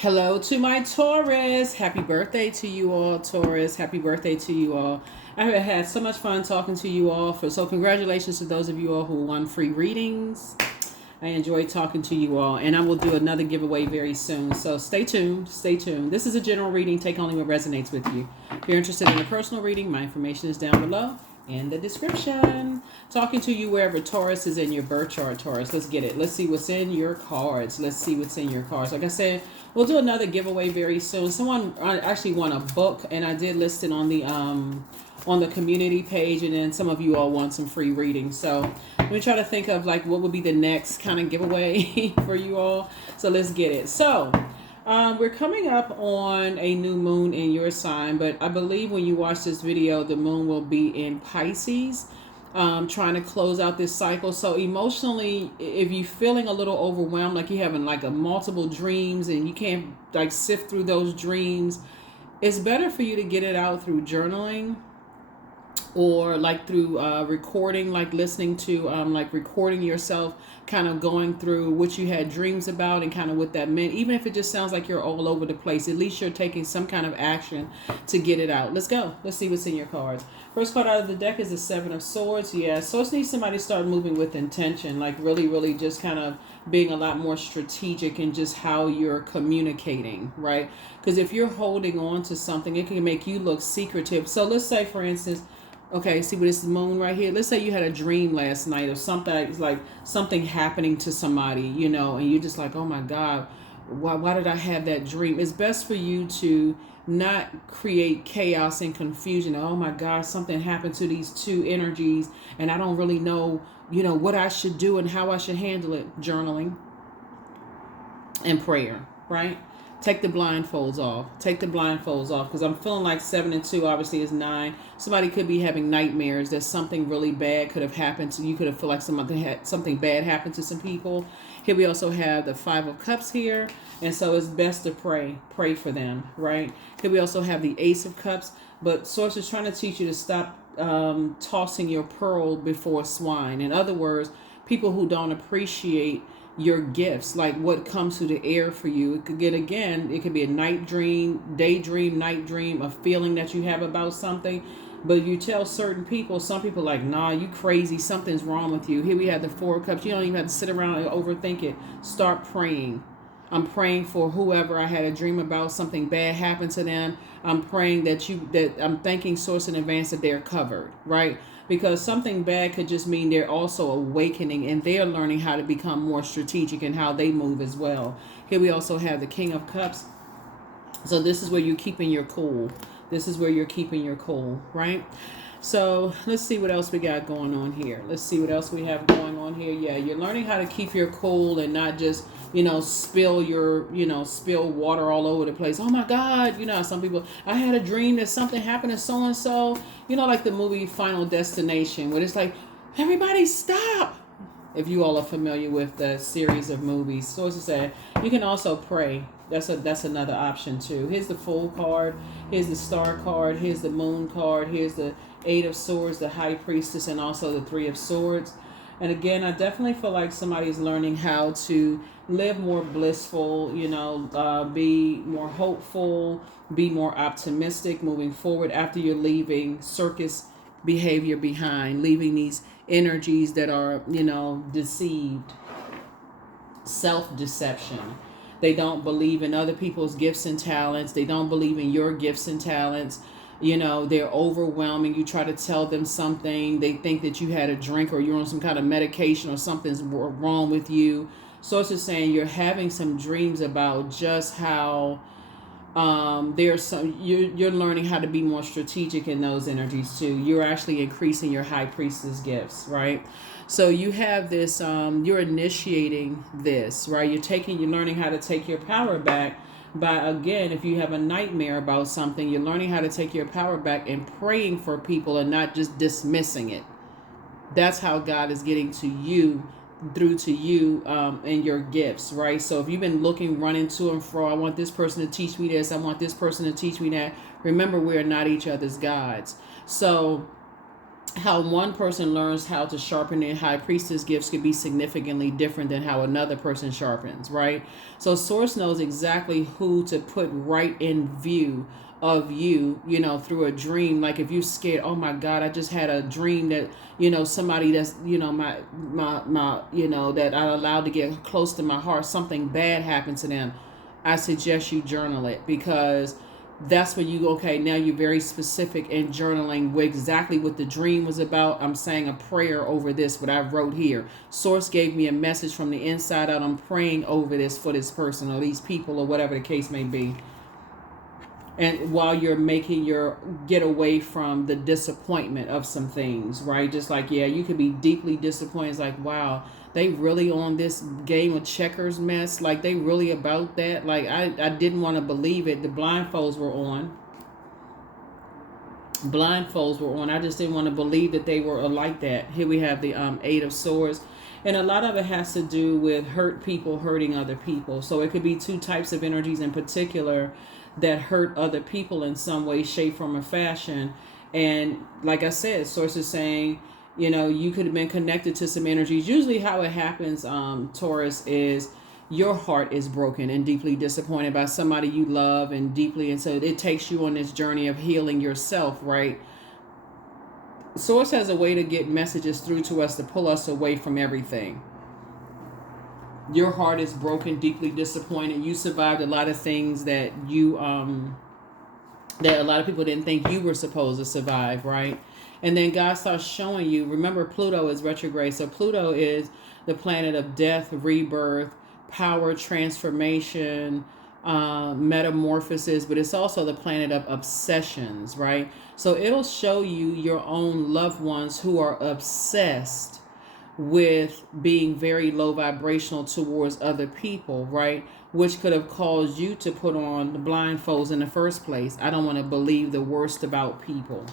Hello to my Taurus. Happy birthday to you all, Taurus. Happy birthday to you all. I have had so much fun talking to you all. So congratulations to those of you all who won free readings. I enjoyed talking to you all, and I will do another giveaway very soon. So stay tuned. Stay tuned. This is a general reading. Take only what resonates with you. If you're interested in a personal reading, my information is down below in the description. Talking to you wherever Taurus is in your birth chart, Taurus. Let's get it. Let's see what's in your cards. Let's see what's in your cards. Like I said, we'll do another giveaway very soon. Someone actually won a book, and I did list it on the community page, and then some of you all want some free readings. So let me try to think of like what would be the next kind of giveaway for you all. So let's get it. So we're coming up on a new moon in your sign, but I believe when you watch this video, the moon will be in Pisces, trying to close out this cycle. So emotionally, if you're feeling a little overwhelmed, like you're having like a multiple dreams and you can't like sift through those dreams, it's better for you to get it out through journaling, or like through recording, like listening to like recording yourself kind of going through what you had dreams about and kind of what that meant. Even if it just sounds like you're all over the place, at least you're taking some kind of action to get it out. Let's go. Let's see what's in your cards. First card out of the deck is the Seven of Swords. Yeah, swords need somebody to start moving with intention, like really just kind of being a lot more strategic in just how you're communicating, right? Because if you're holding on to something, it can make you look secretive. So let's say, for instance, okay, see what this moon right here? Let's say you had a dream last night of something, like something happening to somebody, you know, and you're just like, oh my God, why did I have that dream? It's best for you to not create chaos and confusion. Oh my God, something happened to these two energies and I don't really know, you know, what I should do and how I should handle it. Journaling and prayer, right? Take the blindfolds off. Take the blindfolds off, because I'm feeling like 7 and 2 obviously is 9. Somebody could be having nightmares that something really bad could have happened to you. Could have felt like something bad happened to some people. Here we also have the 5 of Cups here, and so it's best to pray for them, right? Here we also have the Ace of Cups, but Source is trying to teach you to stop tossing your pearl before swine. In other words, people who don't appreciate your gifts, like what comes through the air for you. It could get, again, it could be a night dream, daydream, night dream, a feeling that you have about something. But you tell certain people, some people like, nah, you crazy, something's wrong with you. Here we have the 4 of Cups. You don't even have to sit around and overthink it. Start praying. I'm praying for whoever I had a dream about, something bad happened to them. I'm praying that I'm thanking Source in advance that they're covered, right? Because something bad could just mean they're also awakening and they're learning how to become more strategic in how they move as well. Here we also have the King of Cups. So this is where you're keeping your cool. This is where you're keeping your cool, right? So let's see what else we got going on here. Let's see what else we have going on here. Yeah, you're learning how to keep your cool and not just, spill water all over the place. Oh my God, some people, I had a dream that something happened to so-and-so, like the movie Final Destination, where it's like, everybody stop. If you all are familiar with the series of movies. So as I said, you can also pray. That's another option too. Here's the Fool card. Here's the Star card. Here's the Moon card. Here's the 8 of Swords, the High Priestess, and also the 3 of Swords. And again, I definitely feel like somebody's learning how to live more blissful, be more hopeful, be more optimistic moving forward after you're leaving circus behavior behind, leaving these energies that are, deceived, self-deception. They don't believe in other people's gifts and talents. They don't believe in your gifts and talents. They're overwhelming. You try to tell them something. They think that you had a drink or you're on some kind of medication or something's wrong with you. So it's just saying you're having some dreams about just how you're learning how to be more strategic in those energies too. You're actually increasing your High Priestess gifts, right? So you have this, you're initiating this, right? You're learning how to take your power back by, again, if you have a nightmare about something, you're learning how to take your power back and praying for people and not just dismissing it. That's how God is getting to you, through to you, and your gifts, right? So if you've been running to and fro, I want this person to teach me this, I want this person to teach me that. Remember, we are not each other's gods. So how one person learns how to sharpen their high priestess gifts could be significantly different than how another person sharpens, right? So source knows exactly who to put right in view of you, through a dream. Like if you're scared, oh my God, I just had a dream that, somebody that's, my that I allowed to get close to my heart, something bad happened to them. I suggest you journal it, because that's when you go, okay, now you're very specific in journaling with exactly what the dream was about. I'm saying a prayer over this, what I wrote here. Source gave me a message from the inside out. I'm praying over this for this person or these people or whatever the case may be. And while you're making your get away from the disappointment of some things, right? Just like, yeah, you could be deeply disappointed. It's like, wow, they really on this game of checkers mess. Like they really about that. Like I didn't want to believe it. The blindfolds were on. I just didn't want to believe that they were like that. Here we have the Eight of Swords. And a lot of it has to do with hurt people hurting other people. So it could be two types of energies in particular that hurt other people in some way, shape, form, or fashion. And like I said, source is saying, you could have been connected to some energies. Usually how it happens, Taurus, is your heart is broken and deeply disappointed by somebody you love and deeply. And so it takes you on this journey of healing yourself, right? Source has a way to get messages through to us to pull us away from everything. Your heart is broken, deeply disappointed. You survived a lot of things that that a lot of people didn't think you were supposed to survive, right? And then God starts showing you, remember Pluto is retrograde. So Pluto is the planet of death, rebirth, power, transformation, metamorphosis, but it's also the planet of obsessions, right? So it'll show you your own loved ones who are obsessed with being very low vibrational towards other people, right? Which could have caused you to put on the blindfolds in the first place. I don't want to believe the worst about people.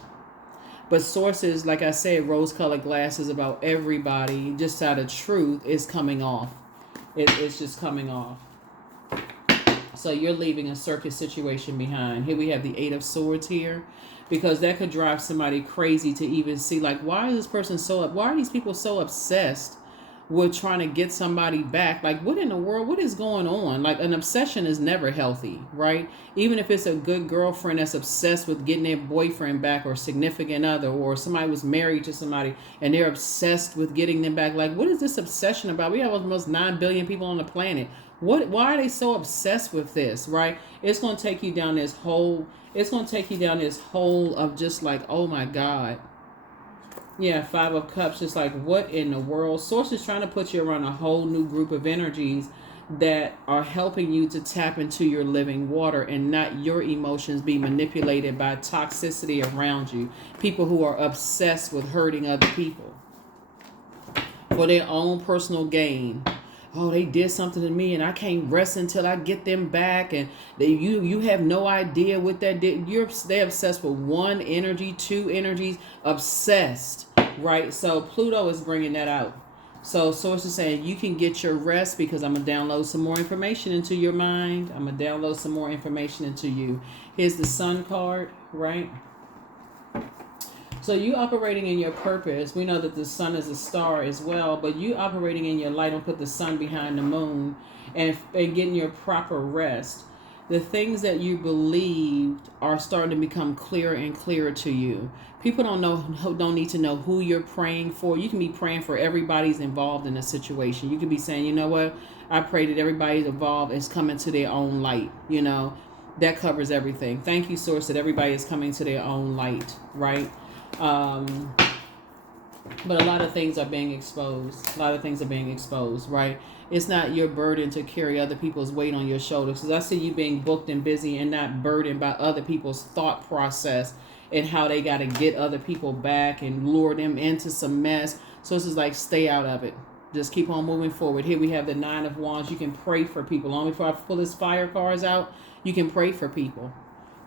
But sources, like I said, rose-colored glasses about everybody, just out of truth, is coming off. It's just coming off. So you're leaving a circus situation behind. Here we have the Eight of Swords here, because that could drive somebody crazy to even see, like, why is this person why are these people so obsessed with trying to get somebody back? Like, what in the world, what is going on? Like, an obsession is never healthy, right? Even if it's a good girlfriend that's obsessed with getting their boyfriend back or significant other, or somebody was married to somebody and they're obsessed with getting them back. Like, what is this obsession about? We have almost 9 billion people on the planet. Why are they so obsessed with this, right? It's going to take you down this hole. It's going to take you down this hole of just like, oh my God. Yeah, Five of Cups, just like, what in the world? Source is trying to put you around a whole new group of energies that are helping you to tap into your living water and not your emotions be manipulated by toxicity around you. People who are obsessed with hurting other people for their own personal gain. Oh, they did something to me and I can't rest until I get them back. And you have no idea what that did. They're obsessed with one energy, two energies, obsessed, right? So Pluto is bringing that out. So source is saying you can get your rest, because I'm going to download some more information into your mind. I'm going to download some more information into you. Here's the Sun card, right? So you operating in your purpose. We know that the sun is a star as well, but you operating in your light and put the sun behind the moon and getting your proper rest. The things that you believed are starting to become clearer and clearer to you. People don't need to know who you're praying for. You can be praying for everybody's involved in a situation. You can be saying, you know what? I pray that everybody's involved is coming to their own light. That covers everything. Thank you, Source, that everybody is coming to their own light, right? But a lot of things are being exposed. Right? It's not your burden to carry other people's weight on your shoulders. Because I see you being booked and busy and not burdened by other people's thought process and how they got to get other people back and lure them into some mess. So this is like, stay out of it. Just keep on moving forward. Here we have the Nine of Wands. You can pray for people. Long before I pull this fire cards out, you can pray for people.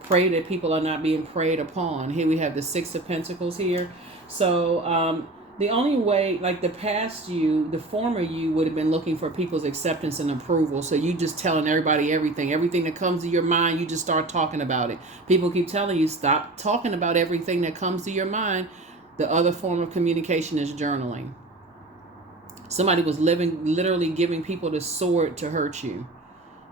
Pray that people are not being preyed upon. Here we have the Six of Pentacles here. So the only way, like the past you, the former you would have been looking for people's acceptance and approval. So you just telling everybody everything that comes to your mind, you just start talking about it. People keep telling you, stop talking about everything that comes to your mind. The other form of communication is journaling. Somebody was literally giving people the sword to hurt you,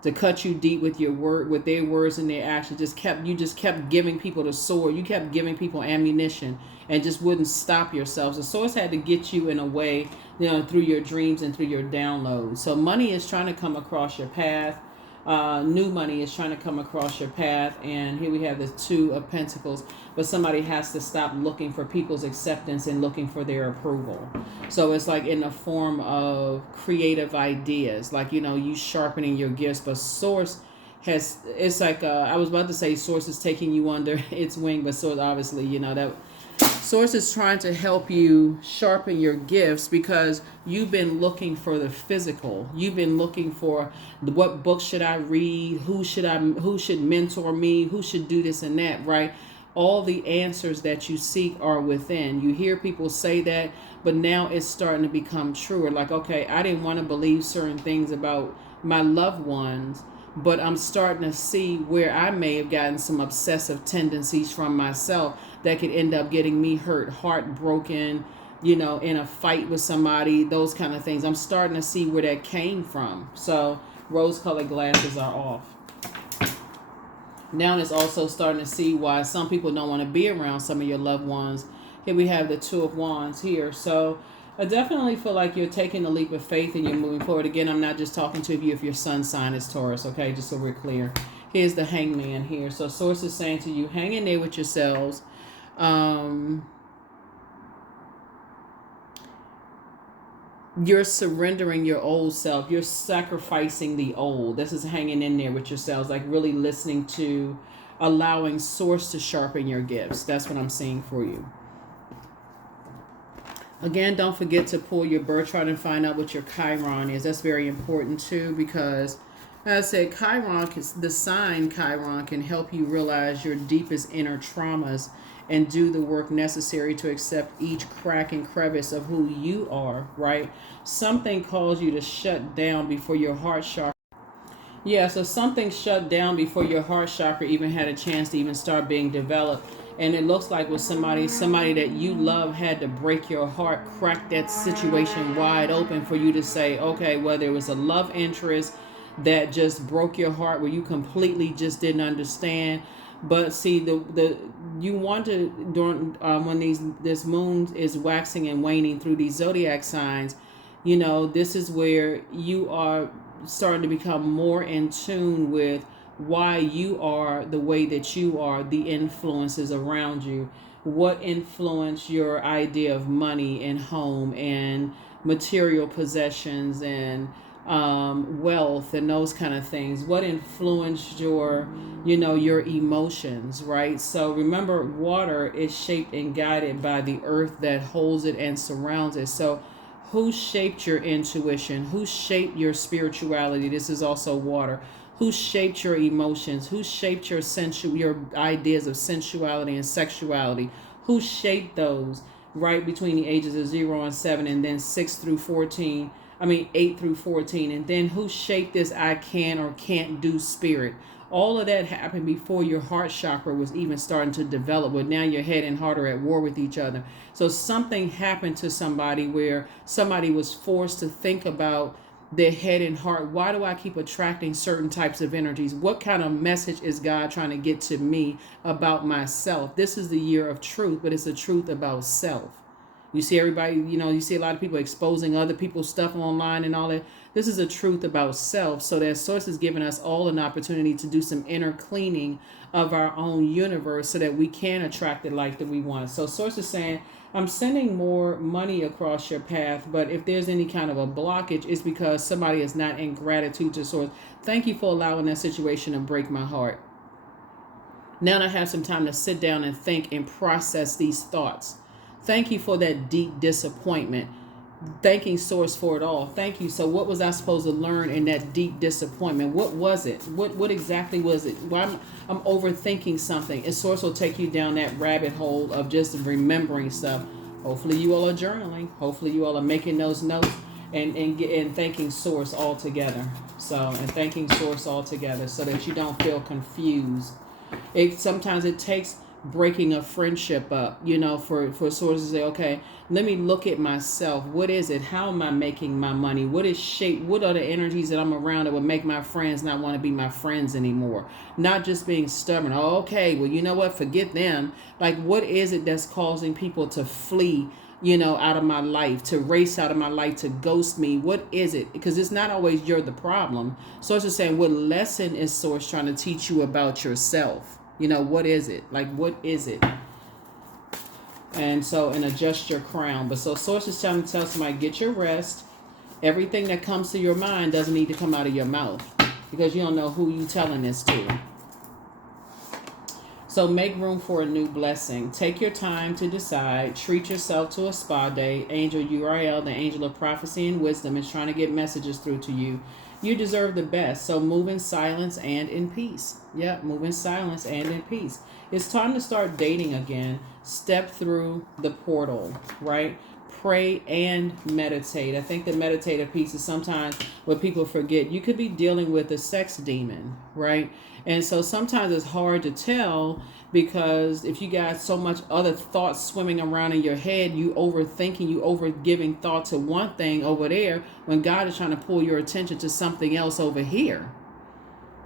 to cut you deep with with their words and their actions. You just kept giving people the sword. You kept giving people ammunition and just wouldn't stop yourselves. The source had to get you in a way, through your dreams and through your downloads. So money is trying to come across your path. New money is trying to come across your path. And here we have the Two of Pentacles. But somebody has to stop looking for people's acceptance and looking for their approval. So it's like in the form of creative ideas, like, you sharpening your gifts. But source it's like, I was about to say source is taking you under its wing, but source, obviously, that source is trying to help you sharpen your gifts, because you've been looking for the physical. You've been looking for what book should I read? Who should mentor me? Who should do this and that, right? All the answers that you seek are within. You hear people say that, but now it's starting to become truer. Like, okay, I didn't want to believe certain things about my loved ones, but I'm starting to see where I may have gotten some obsessive tendencies from myself that could end up getting me hurt, heartbroken, in a fight with somebody, those kind of things. I'm starting to see where that came from. So rose-colored glasses are off. Now it's also starting to see why some people don't want to be around some of your loved ones. Here we have the Two of Wands here. So I definitely feel like you're taking a leap of faith and you're moving forward. Again, I'm not just talking to you if your sun sign is Taurus, okay? Just so we're clear. Here's the Hangman here. So source is saying to you, hang in there with yourselves. You're surrendering your old self. You're sacrificing the old. This is hanging in there with yourselves, like really listening to, allowing source to sharpen your gifts. That's what I'm seeing for you. Again, don't forget to pull your birth chart and find out what your Chiron is. That's very important too, because as I said, Chiron, the sign Chiron can help you realize your deepest inner traumas and do the work necessary to accept each crack and crevice of who you are, right? Something caused you to shut down before your heart chakra. Yeah, so something shut down before your heart chakra even had a chance to even start being developed. And it looks like with somebody that you love had to break your heart, crack that situation wide open for you to say, okay, whether it was a love interest that just broke your heart, where you completely just didn't understand. But see, you want to, during when this moon is waxing and waning through these zodiac signs, this is where you are starting to become more in tune with why you are the way that you are, the influences around you, what influenced your idea of money and home and material possessions and wealth and those kind of things. What influenced your emotions, right? So remember, water is shaped and guided by the earth that holds it and surrounds it. So who shaped your intuition? Who shaped your spirituality? This is also water. Who shaped your emotions? Who shaped your ideas of sensuality and sexuality? Who shaped those right between the ages of 0 and 7, and then 8 through 14, and then who shaped this I can or can't do spirit? All of that happened before your heart chakra was even starting to develop, but now your head and heart are at war with each other. So something happened to somebody where somebody was forced to think about their head and heart. Why do I keep attracting certain types of energies? What kind of message is God trying to get to me about myself? This is the year of truth, but it's a truth about self. You see everybody, you see a lot of people exposing other people's stuff online and all that. This is a truth about self. So that source is giving us all an opportunity to do some inner cleaning of our own universe so that we can attract the life that we want. So source is saying, I'm sending more money across your path, but if there's any kind of a blockage, it's because somebody is not in gratitude to source. Thank you for allowing that situation to break my heart. Now I have some time to sit down and think and process these thoughts. Thank you for that deep disappointment. Thanking source for it all. Thank you. So what was I supposed to learn in that deep disappointment? What was it? What exactly was it? Well, I'm overthinking something. And source will take you down that rabbit hole of just remembering stuff. Hopefully you all are journaling. Hopefully you all are making those notes and thanking source all together. And thanking source all together so that you don't feel confused. Sometimes it takes breaking a friendship up, you know, for sources to say, okay, let me look at myself. What is it? How am I making my money? What is shape? What are the energies that I'm around that would make my friends not want to be my friends anymore? Not just being stubborn. Oh, okay, well, you know what? Forget them. Like, what is it that's causing people to flee, you know, out of my life, to race out of my life, to ghost me? What is it? Because it's not always you're the problem. Source is saying, what lesson is Source trying to teach you about yourself? You know, what is it? Like, what is it? And so, and adjust your crown. But so Source is trying to tell somebody, get your rest. Everything that comes to your mind doesn't need to come out of your mouth, because you don't know who you telling this to. So make room for a new blessing. Take your time to decide. Treat yourself to a spa day. Angel Uriel, the angel of prophecy and wisdom, is trying to get messages through to you. You deserve the best. So move in silence and in peace. Yeah, move in silence and in peace. It's time to start dating again. Step through the portal, right? Pray and meditate. I think the meditative piece is sometimes what people forget. You could be dealing with a sex demon, right? And so sometimes it's hard to tell, because if you got so much other thoughts swimming around in your head, you overthinking, you over giving thought to one thing over there, when God is trying to pull your attention to something else over here.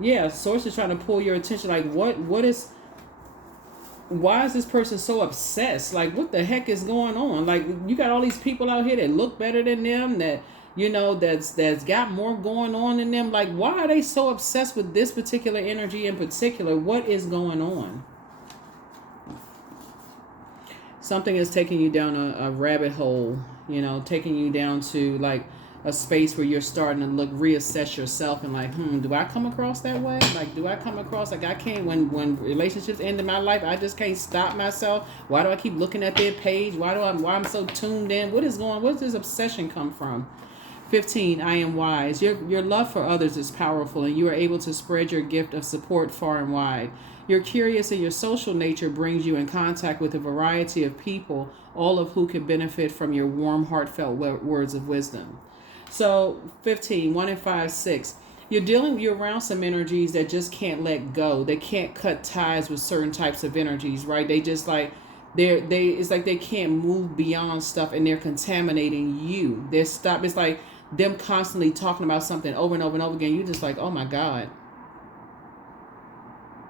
Yeah, Source is trying to pull your attention. Like, why is this person so obsessed? Like, what the heck is going on? Like, you got all these people out here that look better than them, that, you know, that's got more going on than them. Like, why are they so obsessed with this particular energy in particular? What is going on? Something is taking you down a rabbit hole, you know, taking you down to like a space where you're starting to reassess yourself and like, do I come across that way? Like, do I come across, like, I can't, when relationships end in my life, I just can't stop myself. Why do I keep looking at their page? Why I'm so tuned in? Where does this obsession come from? 15, I am wise. Your love for others is powerful, and you are able to spread your gift of support far and wide. You're curious, and your social nature brings you in contact with a variety of people, all of who can benefit from your warm, heartfelt words of wisdom. So 15, 1 and 5, 6. You're around some energies that just can't let go. They can't cut ties with certain types of energies, right? They just like, it's like they can't move beyond stuff, and they're contaminating you. It's like them constantly talking about something over and over and over again. You're just like, oh my God.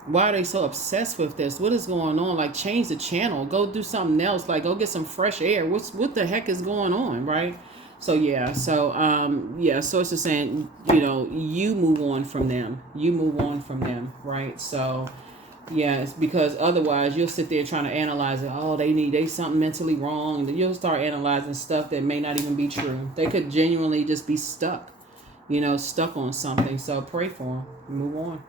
Why are they so obsessed with this? What is going on? Like, change the channel. Go do something else. Like, go get some fresh air. What the heck is going on, right? So yeah, Source is saying, you know, you move on from them. You move on from them, right? So yeah, it's because otherwise you'll sit there trying to analyze it. Oh, they something mentally wrong. And you'll start analyzing stuff that may not even be true. They could genuinely just be stuck, you know, stuck on something. So pray for them. Move on.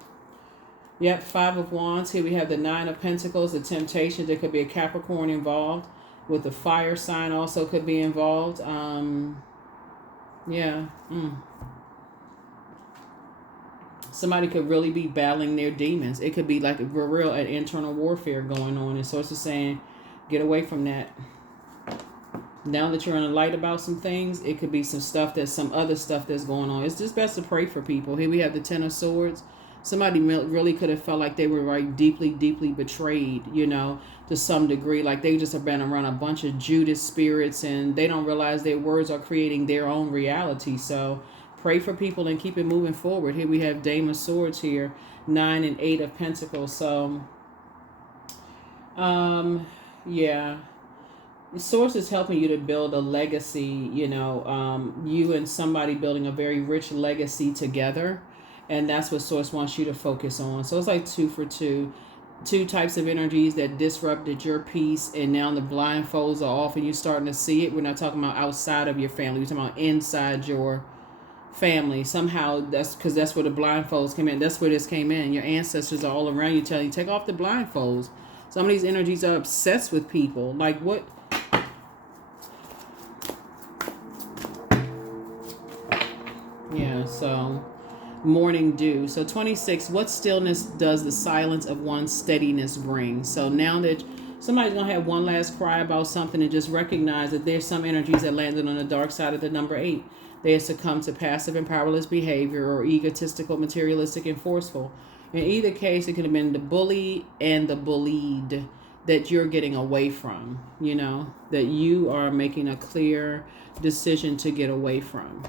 Yep, 5 of Wands. Here we have the 9 of Pentacles, the temptation. There could be a Capricorn involved. With the fire sign also could be involved. Somebody could really be battling their demons. It could be like an internal warfare going on. And Source is saying, get away from that. Now that you're in the light about some things, it could be some other stuff that's going on. It's just best to pray for people. Here we have the 10 of Swords. Somebody really could have felt like they were like deeply, deeply betrayed, you know, to some degree. Like they just have been around a bunch of Judas spirits, and they don't realize their words are creating their own reality. So pray for people and keep it moving forward. Here we have Dame of Swords here, 9 and 8 of Pentacles. So, yeah. Source is helping you to build a legacy, you know, you and somebody building a very rich legacy together. And that's what Source wants you to focus on. So it's like 2 for 2. 2 types of energies that disrupted your peace, and now the blindfolds are off and you're starting to see it. We're not talking about outside of your family. We're talking about inside your family. Somehow that's because that's where the blindfolds came in. That's where this came in. Your ancestors are all around you telling you, take off the blindfolds. Some of these energies are obsessed with people. Like what? Yeah, so morning dew. So 26, what stillness does the silence of one's steadiness bring? So now that somebody's going to have one last cry about something, and just recognize that there's some energies that landed on the dark side of the number 8. They have succumbed to passive and powerless behavior, or egotistical, materialistic, and forceful. In either case, it could have been the bully and the bullied. that you're getting away from, you know, that you are making a clear decision to get away from.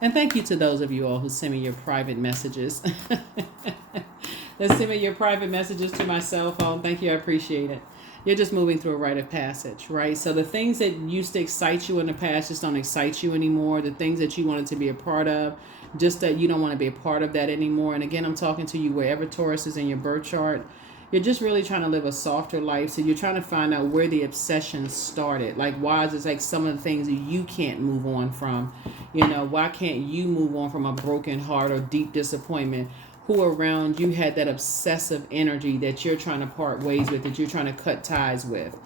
And thank you to those of you all who send me your private messages. Let's send me your private messages to my cell phone. Thank you. I appreciate it. You're just moving through a rite of passage, right? So the things that used to excite you in the past just don't excite you anymore. The things that you wanted to be a part of, just that you don't want to be a part of that anymore. And again, I'm talking to you wherever Taurus is in your birth chart. You're just really trying to live a softer life. So you're trying to find out where the obsession started. Like, why is it like some of the things that you can't move on from? You know, why can't you move on from a broken heart or deep disappointment? Who around you had that obsessive energy that you're trying to part ways with, that you're trying to cut ties with?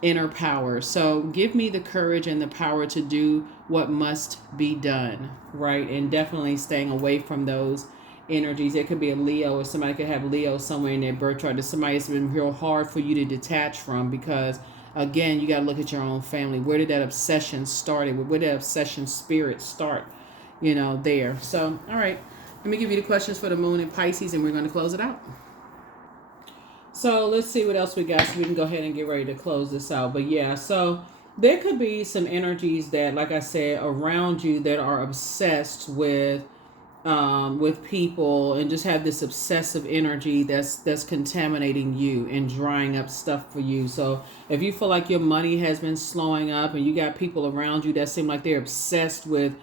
Inner power. So give me the courage and the power to do what must be done, right? And definitely staying away from those energies. It could be a Leo, or somebody could have Leo somewhere in their birth chart. That somebody has been real hard for you to detach from, because again, you got to look at your own family. Where did that obsession start? Where did that obsession spirit start? You know, there. So, all right. Let me give you the questions for the moon in Pisces, and we're going to close it out. So let's see what else we got, so we can go ahead and get ready to close this out. But yeah, so there could be some energies that, like I said, around you that are obsessed with people, and just have this obsessive energy that's contaminating you and drying up stuff for you. So if you feel like your money has been slowing up, and you got people around you that seem like they're obsessed with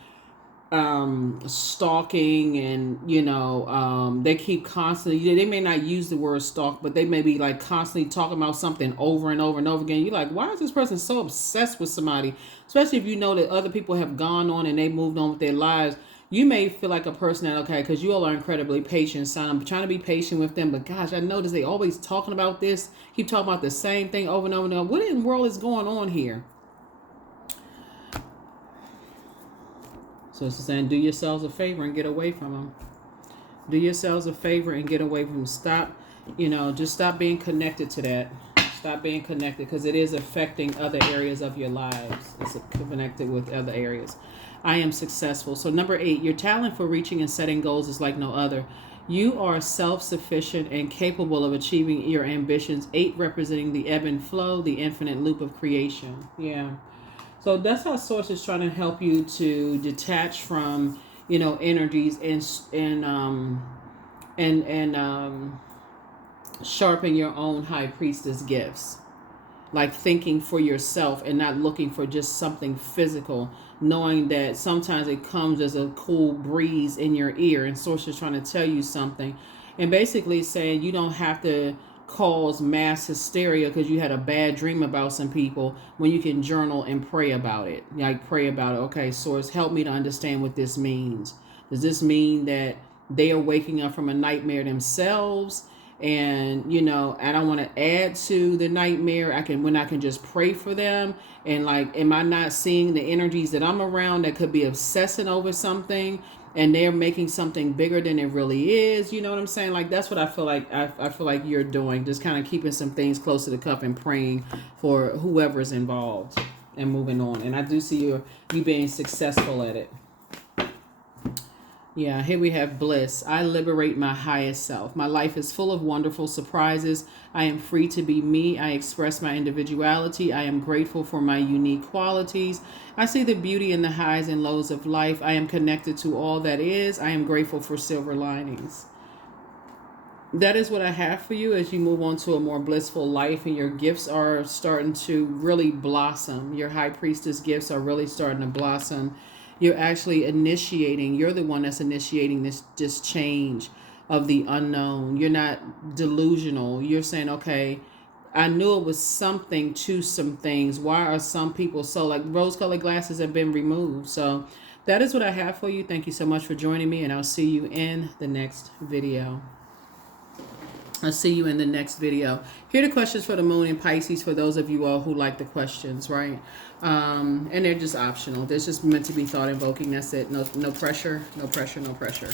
stalking, and you know, they keep constantly, they may not use the word stalk, but they may be like constantly talking about something over and over and over again. You're like, why is this person so obsessed with somebody? Especially if you know that other people have gone on and they moved on with their lives. You may feel like a person that, okay, because you all are incredibly patient, so I'm trying to be patient with them, but gosh, I notice they always talking about this, keep talking about the same thing over and over and over. What in the world is going on here? So it's saying, do yourselves a favor and get away from them. Do yourselves a favor and get away from them. Stop, you know, just stop being connected to that. Stop being connected, because it is affecting other areas of your lives. It's connected with other areas. I am successful. So number 8, your talent for reaching and setting goals is like no other. You are self-sufficient and capable of achieving your ambitions. 8 representing the ebb and flow, the infinite loop of creation. Yeah. So that's how Source is trying to help you to detach from, you know, energies and sharpen your own high priestess gifts. Like thinking for yourself and not looking for just something physical, knowing that sometimes it comes as a cool breeze in your ear, and Source is trying to tell you something, and basically saying you don't have to cause mass hysteria because you had a bad dream about some people, when you can journal and pray about it. Like, pray about it. Okay, Source, help me to understand what this means. Does this mean that they are waking up from a nightmare themselves? And, you know, I don't want to add to the nightmare. I can just pray for them. And like, am I not seeing the energies that I'm around that could be obsessing over something, and they're making something bigger than it really is? You know what I'm saying? Like, that's what I feel like. I feel like you're doing, just kind of keeping some things close to the cup and praying for whoever's involved and moving on. And I do see you being successful at it. Yeah, here we have bliss. I liberate my highest self. My life is full of wonderful surprises. I am free to be me. I express my individuality. I am grateful for my unique qualities. I see the beauty in the highs and lows of life. I am connected to all that is. I am grateful for silver linings. That is what I have for you as you move on to a more blissful life, and your gifts are starting to really blossom. Your high priestess gifts are really starting to blossom. You're actually initiating. You're the one that's initiating this change of the unknown. You're not delusional. You're saying, okay, I knew it was something to some things. Why are some people so, like, rose-colored glasses have been removed? So that is what I have for you. Thank you so much for joining me, and I'll see you in the next video. I'll see you in the next video. Here are the questions for the moon in Pisces, for those of you all who like the questions, right? And they're just optional. They're just meant to be thought invoking. That's it. No pressure, no pressure, no pressure.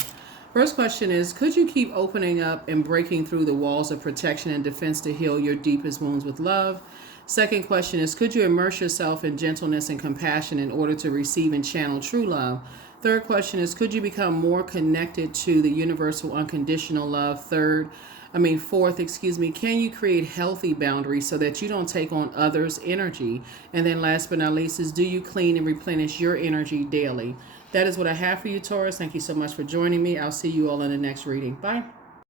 First question is, could you keep opening up and breaking through the walls of protection and defense to heal your deepest wounds with love? Second question is, could you immerse yourself in gentleness and compassion in order to receive and channel true love? Third question is, could you become more connected to the universal unconditional love? Fourth, can you create healthy boundaries so that you don't take on others' energy? And then last but not least is, do you clean and replenish your energy daily? That is what I have for you, Taurus. Thank you so much for joining me. I'll see you all in the next reading. Bye.